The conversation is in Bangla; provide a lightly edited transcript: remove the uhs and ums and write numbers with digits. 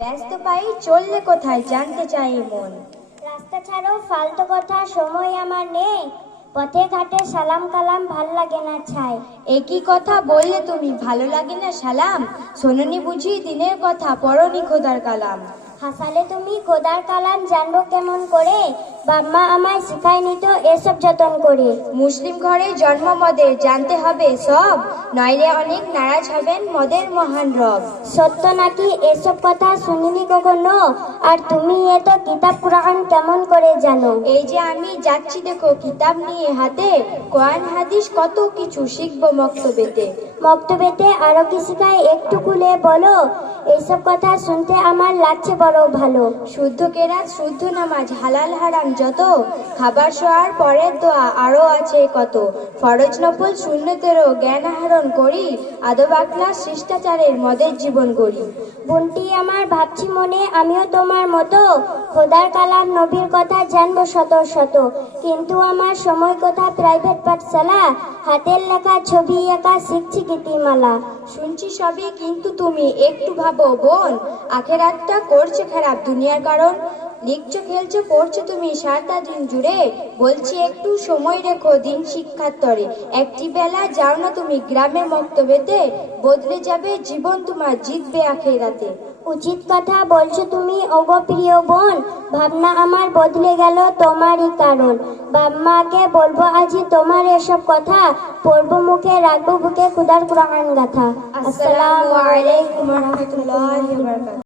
ব্যস্ত পাই চললে কোথায় জানতে চাই মন। রাস্তা ছাড়ো ফালতু কথা, সময় আমার নেই। পথে ঘাটে সালাম কালাম, ভাল লাগে না ছাই। একই কথা বললে তুমি, ভালো লাগে না সালাম? শোনোনি বুঝি দিনের কথা, পড়নি খোদার কালাম। হাসালে তুমি খোদার কালাম, জানবো কেমন করে? বাম্মা আমায় শিখায়নি তো এসব যতন করে। মুসলিম ঘরে জন্ম মদের, জানতে হবে সব, নইলে অনেক নারাজ হবেন মদের মহান রব। সত্য নাকি এসব কথা শুনিনি কখনো? আর তুমি এত কিতাব কুরআন কেমন করে জানো? এই যে আমি যাচ্ছি দেখো কিতাব নিয়ে হাতে, কোরআন হাদিস কত কিছু শিখবো মক্তবেতে। মক্তবেতে আরো কি শিখায় একটু খুলে বলো? এইসব কথা শুনতে আমার লাগছে বড় ভালো। শুদ্ধ কেরাত, শুদ্ধ নামাজ, হালাল হারাম যত, খাবার শোয়ার পরের দোয়া আরো আছে কত। ফরজ নফল সুন্নতেরও জ্ঞান আহরণ করি, আদব আখলাক শিষ্টাচারের মদের জীবন গড়ি। বোনটি আমার ভাবছি মনে, আমিও তোমার মতো খোদার কালাম নবীর কথা জানবো শত শত। কিন্তু আমার সময় কথা প্রাইভেট পাঠশালা, হাতের লেখা ছবি একা শিখছি গীতিমালা। শুনছি সবই কিন্তু তুমি একটু ভাবো বোন, আখেরাতটা করছে খারাপ দুনিয়ার কারণ। লিখছো খেলছো পড়ছো তুমি সারাটা দিন জুড়ে, বলছি একটু সময় রেখো দিন শিক্ষার তরে। একটি বেলা যাও না তুমি গ্রামে মক্তবেতে, বদলে যাবে জীবন তোমার, জিতবে আখেরাতে। উচিত কথা বলছো তুমি ওগো প্রিয় বোন, ভাবনা আমার বদলে গেল তোমারই কারণ। বাম্মাকে বলবো আজি তোমার এসব কথা, পড়বো মুখে রাখবো বুকে খুদার কুরআন গাথা। আসসালামু আলাইকুম ওয়া রাহমাতুল্লাহি ওয়া বারাকাতুহু।